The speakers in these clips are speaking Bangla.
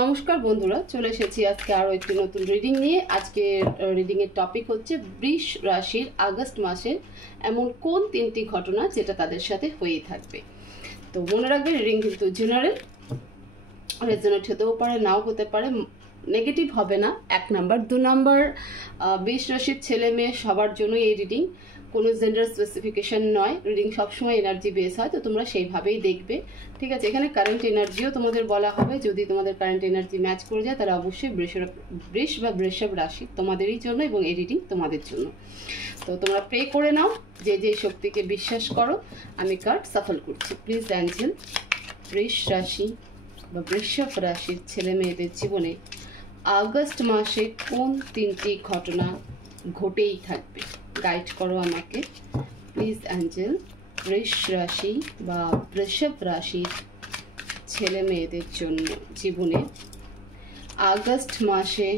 নমস্কার বন্ধুরা, চলে এসেছি আজকে আরও একটি নতুন রিডিং নিয়ে। আজকে রিডিংয়ের টপিক হচ্ছে বৃষ রাশির আগস্ট মাসের এমন কোন তিনটি ঘটনা যেটা তাদের সাথে হয়েই থাকবে। তো মনে রাখবে, রিডিং কিন্তু জেনারেল, রেজোনেট হতেও পারে, নাও হতে পারে, নেগেটিভ হবে না। 1 নাম্বার। 2 নাম্বার, বৃষ রাশির ছেলে মেয়ে সবার জন্যই এই রিডিং, কোনো জেন্ডার স্পেসিফিকেশন নয়। রিডিং সবসময় এনার্জি বেস হয়, তো তোমরা সেইভাবেই দেখবে, ঠিক আছে। এখানে কারেন্ট এনার্জিও তোমাদের বলা হবে, যদি তোমাদের কারেন্ট এনার্জি ম্যাচ করে যায় তাহলে অবশ্যই বৃষ বা বৃষভ রাশি তোমাদেরই জন্য এবং এই রিডিং তোমাদের জন্য। তো তোমরা প্রে করে নাও, যে যে শক্তিকে বিশ্বাস করো। আমি কার্ড সাফল করছি। প্লিজ অ্যাঞ্জেল, বৃষ রাশি বা বৃষভ রাশির ছেলে মেয়েদের জীবনে আগস্ট মাসে কোন তিনটি ঘটনা ঘটেই থাকবে, গাইড করো আমাকে প্লিজ অ্যাঞ্জেল। বৃষ রাশি বা বৃষভ রাশির ছেলে মেয়েদের জন্য জীবনে আগস্ট মাসে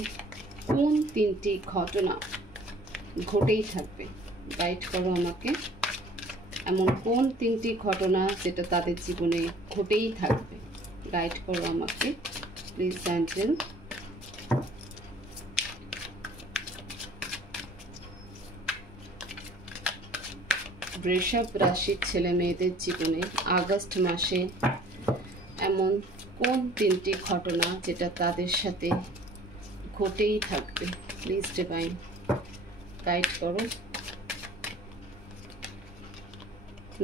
কোন তিনটি ঘটনা ঘটেই থাকবে, গাইড করো আমাকে। এমন কোন তিনটি ঘটনা যেটা তাদের জীবনে ঘটেই থাকবে, গাইড করো আমাকে প্লিজ অ্যাঞ্জেল। বৃষভ রাশির ছেলে মেয়েদের জীবনে আগস্ট মাসে এমন কোন তিনটি ঘটনা যেটা তাদের সাথে ঘটেই থাকবে, প্লিজ ডিভাইন গাইড করো।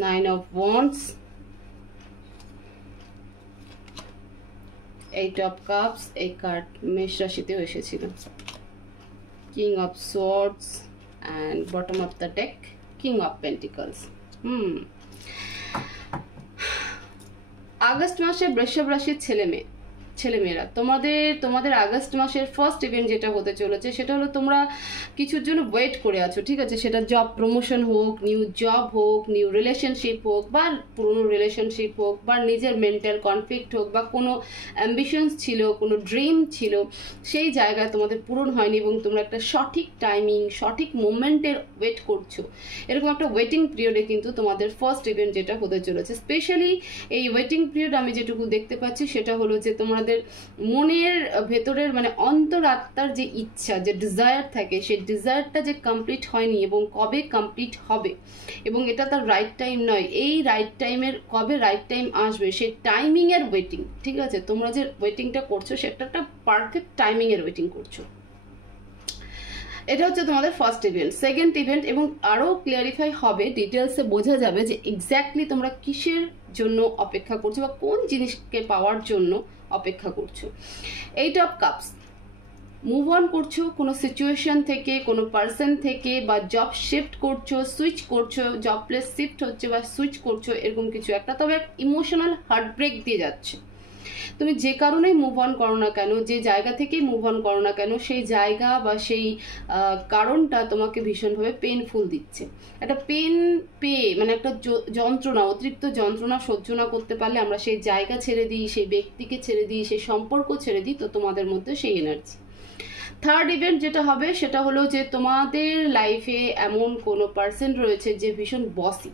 9 of Wands, 8 of Cups, এই কার্ড মেষ রাশিতেও এসেছিল। King of swords and bottom of the deck king of pentacles. August মাসে বৃষভ রাশির ছেলেমেয়েরা তোমাদের আগস্ট মাসের ফার্স্ট ইভেন্ট যেটা হতে চলেছে সেটা হলো তোমরা কিছুর জন্য ওয়েট করে আছো, ঠিক আছে। সেটা জব প্রমোশন হোক, নিউ জব হোক, নিউ রিলেশনশিপ হোক, বা পুরনো রিলেশনশিপ হোক, বা নিজের মেন্টাল কনফ্লিক্ট হোক, বা কোনো অ্যাম্বিশনস ছিল, কোনো ড্রিম ছিল, সেই জায়গায় তোমাদের পূরণ হয়নি এবং তোমরা একটা সঠিক টাইমিং, সঠিক মোমেন্টের ওয়েট করছো। এরকম একটা ওয়েটিং পিরিয়ডে কিন্তু তোমাদের ফার্স্ট ইভেন্ট যেটা হতে চলেছে। স্পেশালি এই ওয়েটিং পিরিয়ড আমি যেটুকু দেখতে পাচ্ছি সেটা হলো যে তোমাদের মনের ভেতরের মানে অন্তরাত্মার যে ইচ্ছা, যে ডিজায়ার থাকে, সেই ডিজায়ারটা যে কমপ্লিট হয়নি এবং কবে কমপ্লিট হবে, এবং এটা তার রাইট টাইম নয়, এই রাইট টাইমের কবে রাইট টাইম আসবে সেই টাইমিং এর ওয়েটিং, ঠিক আছে। তোমরা যে ওয়েটিংটা করছো সেটা একটা পারফেক্ট টাইমিং এর ওয়েটিং করছো। এটা হচ্ছে তোমাদের ফার্স্ট ইভেন্ট। সেকেন্ড ইভেন্ট, এবং আরও ক্লিয়ারিফাই হবে, ডিটেলসে বোঝা যাবে যে এক্স্যাক্টলি তোমরা কিসের জন্য অপেক্ষা করছো বা কোন জিনিসকে পাওয়ার জন্য অপেক্ষা করছো। 8 অফ কাপস, মুভ অন করছো কোনো সিচুয়েশন থেকে, কোনো পার্সন থেকে, বা জব শিফট করছো, সুইচ করছো, জব প্লেস শিফট হচ্ছে বা সুইচ করছো, এরকম কিছু একটা। তবে ইমোশনাল হার্টব্রেক দিয়ে যাচ্ছে। তুমি যে কারণেই মুভ অন করো না কেন, যে জায়গা থেকেই মুভ অন করো না কেন, সেই জায়গা বা সেই কারণটা তোমাকে ভীষণভাবে পেনফুল দিচ্ছে। একটা মানে একটা যন্ত্রণা, অতিরিক্ত যন্ত্রণা সহ্য না করতে পারলে আমরা সেই জায়গা ছেড়ে দিই, সেই ব্যক্তিকে ছেড়ে দিই, সেই সম্পর্ক ছেড়ে দিই। তো তোমাদের মধ্যে সেই এনার্জি। থার্ড ইভেন্ট যেটা হবে সেটা হলো যে তোমাদের লাইফে এমন কোনো পার্সন রয়েছে যে ভীষণ বসি,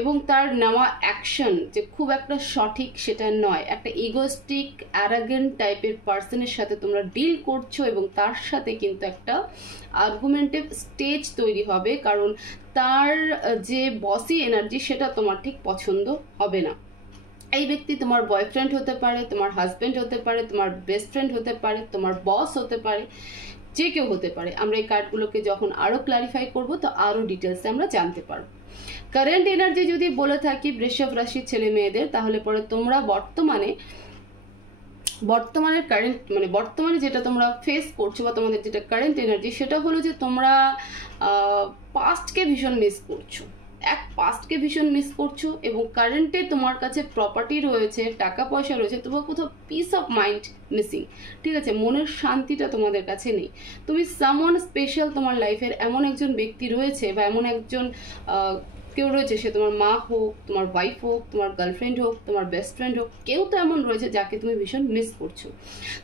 এবং তার নেওয়া অ্যাকশন যে খুব একটা সঠিক সেটা নয়। একটা ইগোস্টিক অ্যারাগেন্ট টাইপের পার্সনের সাথে তোমরা ডিল করছো এবং তার সাথে কিন্তু একটা আর্গুমেন্টিভ স্টেজ তৈরি হবে, কারণ তার যে বসি এনার্জি সেটা তোমার ঠিক পছন্দ হবে না। এই ব্যক্তি তোমার বয়ফ্রেন্ড হতে পারে, তোমার হাজব্যান্ড হতে পারে, তোমার বেস্ট ফ্রেন্ড হতে পারে, তোমার বস হতে পারে, যে কেউ হতে পারে। আমরা এই কার্ডগুলোকে যখন আরও ক্লারিফাই করব তো আরও ডিটেলসে আমরা জানতে পারবো। কারেন্ট এনার্জি যদি বলে থাকি বৃষভ রাশির ছেলে মেয়েদের, তাহলে পরে তোমরা বর্তমানে যেটা তোমরা ফেস করছো বা তোমাদের যেটা কারেন্ট এনার্জি সেটা হলো যে তোমরা পাস্টকে ভীষণ মিস করছো, পাস্টকে ভীষণ মিস করছো, এবং কারেন্টে তোমার কাছে প্রপার্টি রয়েছে, টাকা পয়সা রয়েছে, তোমার কোথাও পিস অফ মাইন্ড মিসিং, ঠিক আছে। মনের শান্তিটা তোমাদের কাছে নেই। তুমি সামওয়ান স্পেশাল তোমার লাইফের এমন একজন ব্যক্তি রয়েছে বা এমন একজন কেউ রয়েছে, সে তোমার মা হোক, তোমার ওয়াইফ হোক, তোমার গার্লফ্রেন্ড হোক, তোমার বেস্ট ফ্রেন্ড হোক, কেউ তো এমন রয়েছে যাকে তুমি ভীষণ মিস করছো।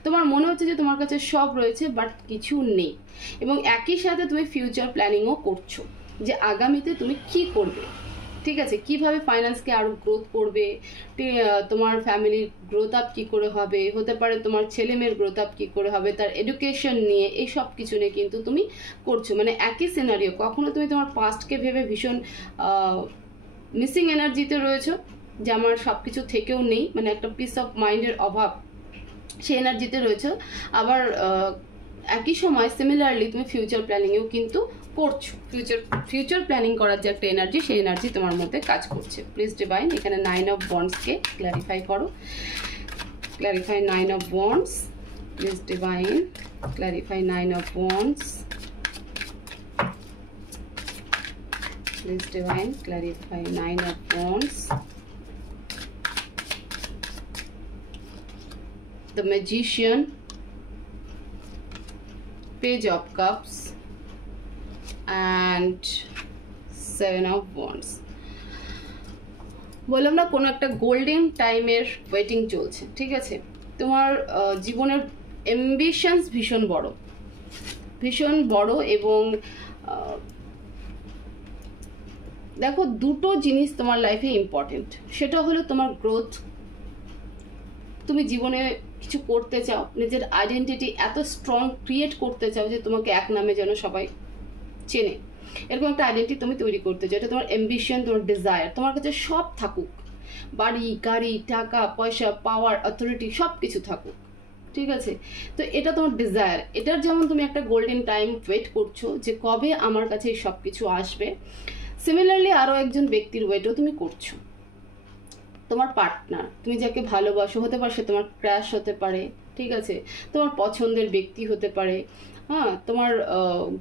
তোমার মনে হচ্ছে যে তোমার কাছে সব রয়েছে বাট কিছু নেই, এবং একই সাথে তুমি ফিউচার প্ল্যানিংও করছো যে আগামীতে তুমি কি করবে। ঠিক আছে, কিভাবে ফাইন্যান্সকে আরো গ্রোথ করবে, তোমার ফ্যামিলির গ্রোথ আপ কী করে হবে, হতে পারে তোমার ছেলে মেয়ের গ্রোথ আপ কী করে হবে, তার এডুকেশন নিয়ে, এই সব কিছু নিয়ে কিন্তু তুমি করছো। মানে একই সিনারিও, কখনো তুমি তোমার পাস্টকে ভেবে ভীষণ মিসিং এনার্জিতে রয়েছো যে আমার সব কিছু থেকেও নেই, মানে একটা পিস অফ মাইন্ডের অভাব, সেই এনার্জিতে রয়েছে। আবার একই সময় সিমিলারলি তুমি ফিউচার প্ল্যানিংয়েও কিন্তু করছো, ফিউচার প্ল্যানিং করার যে একটা এনার্জি, সেই এনার্জি তোমার মধ্যে কাজ করছে। প্লিজ ডিভাইন এখানে 9 অফ ওয়ান্ডসকে ক্ল্যারিফাই করো, clarify 9 of wands. Please divine clarify 9 of wands. Please divine clarify 9 of wands. The Magician, Page of Cups and 7 of Wands. বললাম না, কোনো একটা গোল্ডেন টাইমের ওয়েটিং চলছে, ঠিক আছে। তোমার জীবনের অ্যাম্বিশনস ভীষণ বড় এবং দেখো দুটো জিনিস তোমার লাইফে ইম্পর্টেন্ট। সেটা হলো তোমার গ্রোথ, তুমি জীবনে কিছু করতে চাও, নিজের আইডেন্টিটি এত স্ট্রং ক্রিয়েট করতে চাও যে তোমাকে এক নামে যেন সবাই চেনে, এরকম একটা আইডেন্টিটি তুমি তৈরি করতে চাও। এটা তোমার অ্যাম্বিশন, তোমার ডিজায়ার, তোমার কাছে সব থাকুক, বাড়ি গাড়ি টাকা পয়সা পাওয়ার অথরিটি সব কিছু থাকুক, ঠিক আছে। তো এটা তোমার ডিজায়ার, এটার যেমন তুমি একটা গোল্ডেন টাইম ওয়েট করছো যে কবে আমার কাছে এই সব কিছু আসবে। সিমিলারলি আরও একজন ব্যক্তির ওয়েটও তুমি করছো, তোমার পার্টনার, তুমি যাকে ভালোবাসো, হতে পারে সে তোমার ক্র্যাশ হতে পারে, ঠিক আছে, তোমার পছন্দের ব্যক্তি হতে পারে, হ্যাঁ, তোমার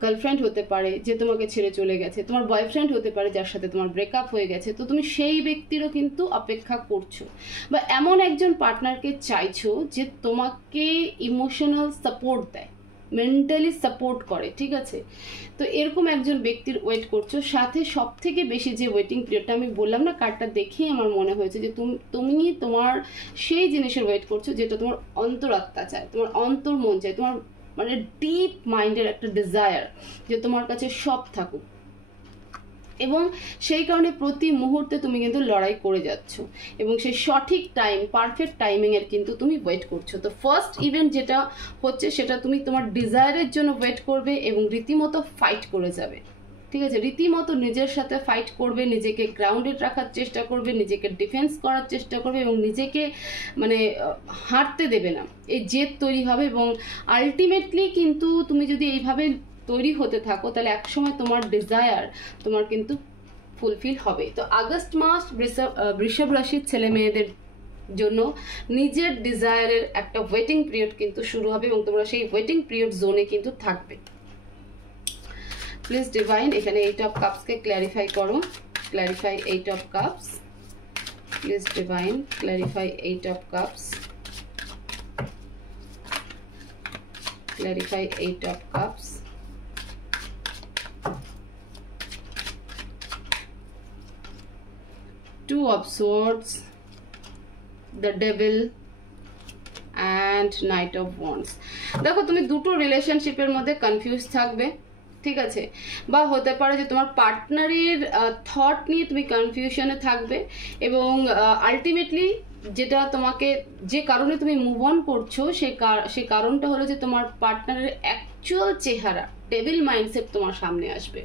গার্লফ্রেন্ড হতে পারে যে তোমাকে ছেড়ে চলে গেছে, তোমার বয়ফ্রেন্ড হতে পারে যার সাথে তোমার ব্রেকআপ হয়ে গেছে। তো তুমি সেই ব্যক্তিরও কিন্তু অপেক্ষা করছো, বা এমন একজন পার্টনারকে চাইছো যে তোমাকে ইমোশনাল সাপোর্ট দেয়, মেন্টালি সাপোর্ট করে, ঠিক আছে। তো এরকম একজন ব্যক্তির ওয়েট করছো। সাথে সব থেকে বেশি যে ওয়েটিং পিরিয়ডটা আমি বললাম না, কার্ডটা দেখেই আমার মনে হয়েছে যে তুমি তোমার সেই জিনিসের ওয়েট করছো যেটা তোমার অন্তরাত্মা চায়, তোমার অন্তর মন চায়, তোমার মানে ডিপ মাইন্ডের একটা ডিজায়ার যে তোমার কাছে সব থাকুক, এবং সেই কারণে প্রতি মুহূর্তে তুমি কিন্তু লড়াই করে যাচ্ছ এবং সেই সঠিক টাইম, পারফেক্ট টাইমিংয়ের কিন্তু তুমি ওয়েট করছো। তো ফার্স্ট ইভেন্ট যেটা হচ্ছে সেটা তুমি তোমার ডিজায়ারের জন্য ওয়েট করবে এবং রীতিমতো ফাইট করে যাবে, ঠিক আছে। রীতিমতো নিজের সাথে ফাইট করবে, নিজেকে গ্রাউন্ডেড রাখার চেষ্টা করবে, নিজেকে ডিফেন্স করার চেষ্টা করবে এবং নিজেকে মানে হারতে দেবে না, এই জেদ তৈরি হবে। এবং আলটিমেটলি কিন্তু তুমি যদি এইভাবে তৈরি হতে থাকো তাহলে একসময় তোমার ডিজায়ার তোমার কিন্তু ফুলফিল হবে। তো আগস্ট মাস বৃষভ রাশির ছেলে মেয়েদের জন্য নিজের ডিজায়ারের একটা ওয়েটিং পিরিয়ড কিন্তু শুরু হবে এবং তোমরা সেই ওয়েটিং পিরিয়ড জোনে কিন্তু থাকবে। প্লিজ ডিভাইন এখানে 8 অফ কাপসকে ক্ল্যারিফাই করো, clarify 8 of cups. Please divine clarify 8 of cups, clarify 8 of cups. Two of Swords, the Devil and Knight of Wands. দেখো তুমি দুটো রিলেশনশিপের মধ্যে কনফিউজ থাকবে, ঠিক আছে, বা হতে পারে যে তোমার পার্টনারের থট নিয়ে তুমি কনফিউশনে থাকবে এবং আলটিমেটলি যেটা তোমাকে, যে কারণে তুমি মুভ অন করছো সে কারণটা হলো যে তোমার পার্টনারের অ্যাকচুয়াল চেহারা, ডেভিল মাইন্ডসেট তোমার সামনে আসবে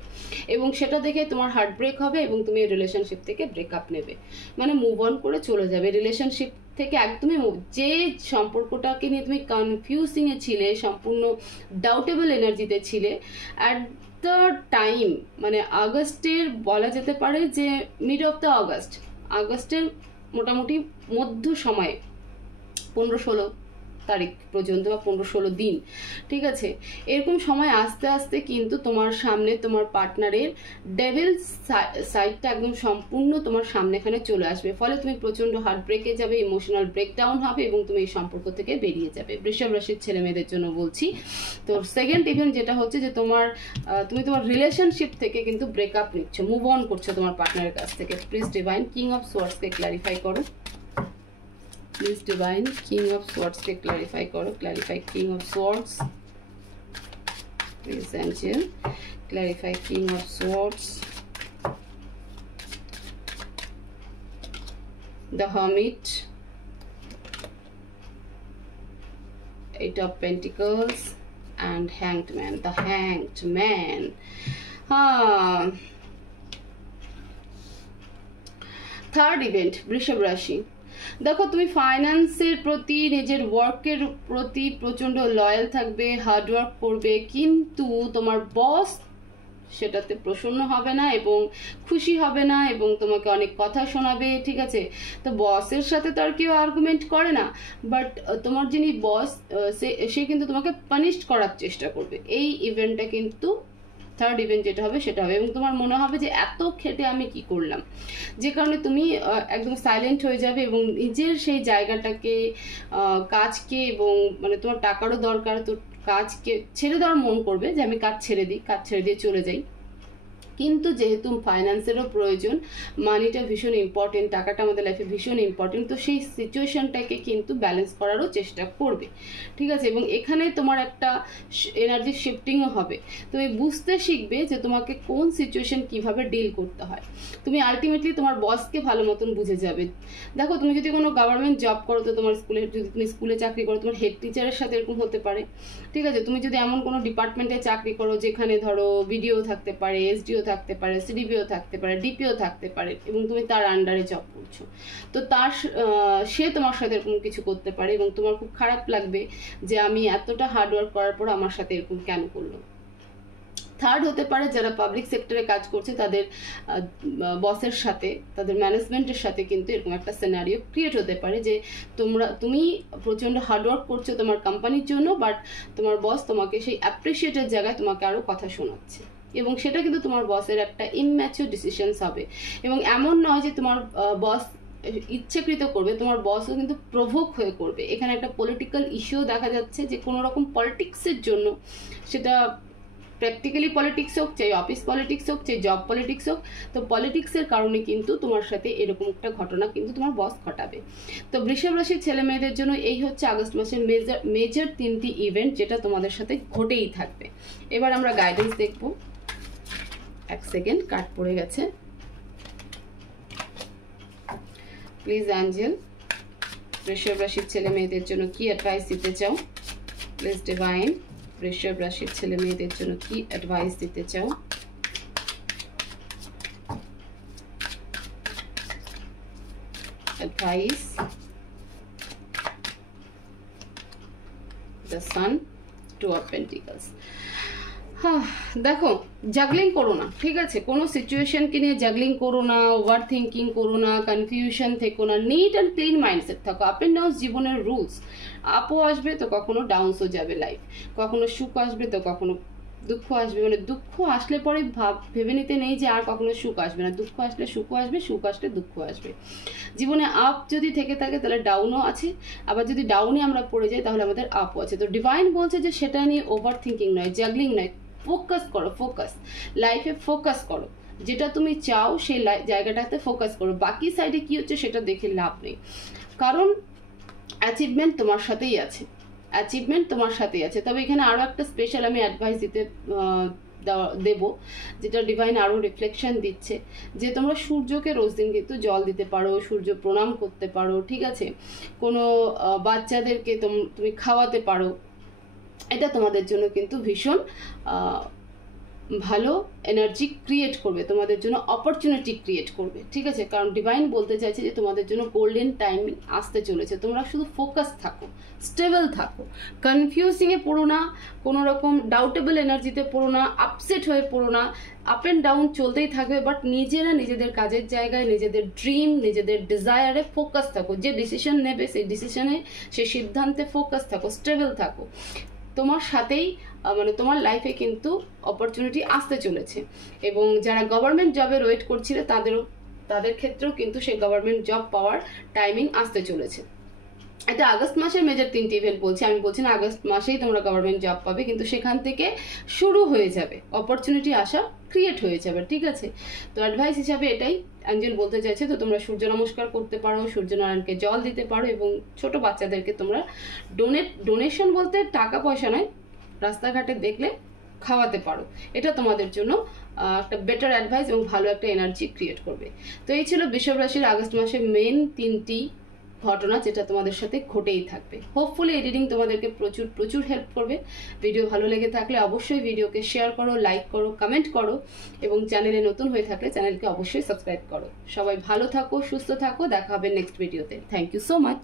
এবং সেটা দেখে তোমার হার্ট ব্রেক হবে এবং তুমি রিলেশনশিপ থেকে ব্রেকআপ নেবে, মানে মুভ অন করে চলে যাবে রিলেশনশিপ থেকে একদমই। যে সম্পর্কটাকে নিয়ে তুমি কনফিউজিংয়ে ছিলে, সম্পূর্ণ ডাউটেবল এনার্জিতে ছিলে, অ্যাট দ্য টাইম মানে আগস্টের বলা যেতে পারে যে মিড অফ দ্য আগস্টের মোটামুটি মধ্য সময়ে 15-16 তারিখ পর্যন্ত বা 15-16 দিন, ঠিক আছে, এরকম সময় আস্তে আস্তে কিন্তু তোমার সামনে তোমার পার্টনারের ডেভিল সাইডটা একদম সম্পূর্ণ তোমার সামনেখানে চলে আসবে। ফলে তুমি প্রচণ্ড হার্ট ব্রেকে যাবে, ইমোশনাল ব্রেকডাউন হবে এবং তুমি এই সম্পর্ক থেকে বেরিয়ে যাবে। বৃষভ রাশির ছেলে মেয়েদের জন্য বলছি। তো সেকেন্ড ইভেন্ট যেটা হচ্ছে যে তুমি তোমার রিলেশনশিপ থেকে কিন্তু ব্রেকআপ নিচ্ছ, মুভ অন করছো তোমার পার্টনারের কাছ থেকে। প্লিজ ডিভাইন কিং অফ সোয়ার্ডসকে ক্ল্যারিফাই করো, প্লিজ ডিভাইন কিং অফ সোয়ার্ডসকে ক্ল্যারিফাই করো, clarify king of swords. Please angel clarify king of swords, the hermit, 8 of Pentacles, and Hanged Man, the Hanged Man. Third event বৃষভ রাশি। দেখো তুমি ফাইন্যান্সের প্রতি, নিজের ওয়ার্কের প্রতি প্রচণ্ড লয়াল থাকবে, হার্ডওয়ার্ক করবে, কিন্তু তোমার বস সেটাতে প্রসন্ন হবে না এবং খুশি হবে না এবং তোমাকে অনেক কথা শোনাবে, ঠিক আছে। তো বসের সাথে তো আর কেউ আর্গুমেন্ট করে না, বাট তোমার যিনি বস সে কিন্তু তোমাকে পানিশ করার চেষ্টা করবে। এই ইভেন্টটা কিন্তু থার্ড ইভেন্ট যেটা হবে সেটা হবে, এবং তোমার মনে হবে যে এত খেটে আমি কি করলাম, যে কারণে তুমি একদম সাইলেন্ট হয়ে যাবে এবং নিজের সেই জায়গাটাকে, কাজকে, এবং মানে তোমার টাকারও দরকার, তো কাজকে ছেড়ে দেওয়ার মন করবে যে আমি কাজ ছেড়ে দিই, কাজ ছেড়ে দিয়ে চলে যাই। কিন্তু যেহেতু ফাইন্যান্সেরও প্রয়োজন, মানিটা ভীষণ ইম্পর্টেন্ট, টাকাটা আমাদের লাইফে ভীষণ ইম্পর্টেন্ট, তো সেই সিচুয়েশনটাকে কিন্তু ব্যালেন্স করারও চেষ্টা করবে, ঠিক আছে। এবং এখানে তোমার একটা এনার্জি শিফটিংও হবে, তুমি বুঝতে শিখবে যে তোমাকে কোন সিচুয়েশন কিভাবে ডিল করতে হয়। তুমি আলটিমেটলি তোমার বসকে ভালো মতন বুঝে যাবে। দেখো তুমি যদি কোনো গভর্নমেন্ট জব করো, তো তোমার স্কুলে, যদি তুমি স্কুলে চাকরি করো, তোমার হেড টিচারের সাথে এরকম হতে পারে, ঠিক আছে। তুমি যদি এমন কোনো ডিপার্টমেন্টে চাকরি করো যেখানে ধরো বিডিও থাকতে পারে, এসডিও থাকতে পারে, সিডিপিও থাকতে পারে, ডিপিও থাকতে পারে, এবং তুমি তার আন্ডারে জব করছো, তো সে তোমার সাথে এরকম কিছু করতে পারে এবং তোমার খুব খারাপ লাগবে যে আমি এতটা হার্ডওয়ার্ক করার পর আমার সাথে এরকম কেন করলো। থার্ড হতে পারে যারা পাবলিক সেক্টরে কাজ করছে, তাদের বসের সাথে, তাদের ম্যানেজমেন্টের সাথে কিন্তু এরকম একটা সিনারিও ক্রিয়েট হতে পারে যে তুমি প্রচণ্ড হার্ডওয়ার্ক করছো তোমার কোম্পানির জন্য, বাট তোমার বস তোমাকে সেই অ্যাপ্রিসিয়েটের জায়গায় তোমাকে আরও কথা শোনাচ্ছে, এবং সেটা কিন্তু তোমার বসের একটা ইম্যাচিউর ডিসিশনস হবে। এবং এমন নয় যে তোমার বস ইচ্ছাকৃত করবে, তোমার বসও কিন্তু প্রভোক হয়ে করবে। এখানে একটা পলিটিক্যাল ইস্যু দেখা যাচ্ছে যে কোনো রকম পলিটিক্সের জন্য, সেটা প্র্যাকটিক্যালি পলিটিক্স হোক, চাই অফিস পলিটিক্স হোক, চাই জব পলিটিক্স হোক, তো পলিটিক্সের কারণে কিন্তু তোমার সাথে এরকম একটা ঘটনা কিন্তু তোমার বস ঘটাবে। তো বৃষভ রাশির ছেলে মেয়েদের জন্য এই হচ্ছে আগস্ট মাসের মেজর 3টি ইভেন্ট, যেটা তোমাদের সাথে ঘটেই থাকবে। এবার আমরা গাইডেন্স দেখব। এক সেকেন্ড, কাট পড়ে গেছে। প্লিজ অ্যাঞ্জেল, বৃষভ রাশির ছেলে মেয়েদের জন্য কি অ্যাডভাইস দিতে চাও? প্লিজ ডিভাইন, বৃষভ রাশির ছেলে মেয়েদের জন্য কি অ্যাডভাইস দিতে চাও? Advice, the sun, 2 of Pentacles। দেখো, জাগলিং করো না, ঠিক আছে। কোনো সিচুয়েশনকে নিয়ে জাগলিং করো না, ওভার থিঙ্কিং করো না, কনফিউশন থেকো না, নিট অ্যান্ড ক্লিন মাইন্ডসেট থাকো। আপ অ্যান্ড ডাউন জীবনের রুলস, আপও আসবে তো কখনো ডাউনসও যাবে লাইফ, কখনো সুখ আসবে তো কখনো দুঃখ আসবে। মানে দুঃখ আসলে পরে ভেবে নিতে নেই যে আর কখনো সুখ আসবে না, দুঃখ আসলে সুখও আসবে, সুখ আসলে দুঃখ আসবে। জীবনে আপ যদি থেকে থাকে তাহলে ডাউনও আছে, আবার যদি ডাউনে আমরা পড়ে যাই তাহলে আমাদের আপও আছে। তো ডিভাইন বলছে যে সেটা নিয়ে ওভার থিঙ্কিং নয়, জাগলিং নয়, ফোকাস করো, ফোকাস লাইফে ফোকাস করো, যেটা তুমি চাও সেই জায়গাটাতে ফোকাস করো। বাকি সাইডে কি হচ্ছে সেটা দেখে লাভ নেই, কারণ অ্যাচিভমেন্ট তোমার সাথেই আছে, অ্যাচিভমেন্ট তোমার সাথেই আছে। তবে এখানে আরও একটা স্পেশাল আমি অ্যাডভাইস দেব, যেটা ডিভাইন আরও রিফ্লেকশন দিচ্ছে, যে তোমরা সূর্যকে রোজ দিন কিন্তু জল দিতে পারো, সূর্য প্রণাম করতে পারো, ঠিক আছে। কোনো বাচ্চাদেরকে তুমি খাওয়াতে পারো, এটা তোমাদের জন্য কিন্তু ভীষণ ভালো এনার্জি ক্রিয়েট করবে, তোমাদের জন্য অপরচুনিটি ক্রিয়েট করবে, ঠিক আছে। কারণ ডিভাইন বলতে চাইছে যে তোমাদের জন্য গোল্ডেন টাইম আসতে চলেছে। তোমরা শুধু ফোকাস থাকো, স্টেবল থাকো, কনফিউজিংয়ে পড়ো না, কোনো রকম ডাউটেবল এনার্জিতে পড়ো না, আপসেট হয়ে পড়ো না। আপ অ্যান্ড ডাউন চলতেই থাকবে, বাট নিজেরা নিজেদের কাজের জায়গায়, নিজেদের ড্রিম, নিজেদের ডিজায়ারে ফোকাস থাকো। যে ডিসিশন নেবে সেই ডিসিশনে, সেই সিদ্ধান্তে ফোকাস থাকো, স্টেবল থাকো। তোমার সাথেই মানে তোমার লাইফে কিন্তু অপরচুনিটি আসতে চলেছে, এবং যারা গভর্নমেন্ট জবের ওয়েট করছিল তাদের ক্ষেত্রেও কিন্তু সেই গভর্নমেন্ট জব পাওয়ার টাইমিং আসতে চলেছে। এটা আগস্ট মাসের মেজর 3টি ইভেন্ট বলছি, আমি বলছি না আগস্ট মাসেই তোমরা গভর্নমেন্ট জব পাবে, কিন্তু সেখান থেকে শুরু হয়ে যাবে, অপরচুনিটি আসা ক্রিয়েট হয়ে যাবে, ঠিক আছে। তো অ্যাডভাইস হিসাবে এটাই অ্যাঞ্জেল বলতে চাইছে। তো তোমরা সূর্য নমস্কার করতে পারো, সূর্যনারায়ণকে জল দিতে পারো, এবং ছোট বাচ্চাদেরকে তোমরা ডোনেশন বলতে টাকা পয়সা নয়, রাস্তাঘাটে দেখলে খাওয়াতে পারো, এটা তোমাদের জন্য একটা বেটার অ্যাডভাইস এবং ভালো একটা এনার্জি ক্রিয়েট করবে। তো এই ছিল বৃষভ রাশির আগস্ট মাসে মেন 3টি ঘটনা যেটা তোমাদের সাথে ঘটেই থাকবে। হোপফুলি এই রিডিং তোমাদেরকে প্রচুর প্রচুর হেল্প করবে। ভিডিও ভালো লেগে থাকলে অবশ্যই ভিডিওকে শেয়ার করো, লাইক করো, কমেন্ট করো এবং চ্যানেলে নতুন হয়ে থাকলে চ্যানেলকে অবশ্যই সাবস্ক্রাইব করো। সবাই ভালো থাকো, সুস্থ থাকো, দেখা হবে নেক্সট ভিডিওতে। Thank you so much.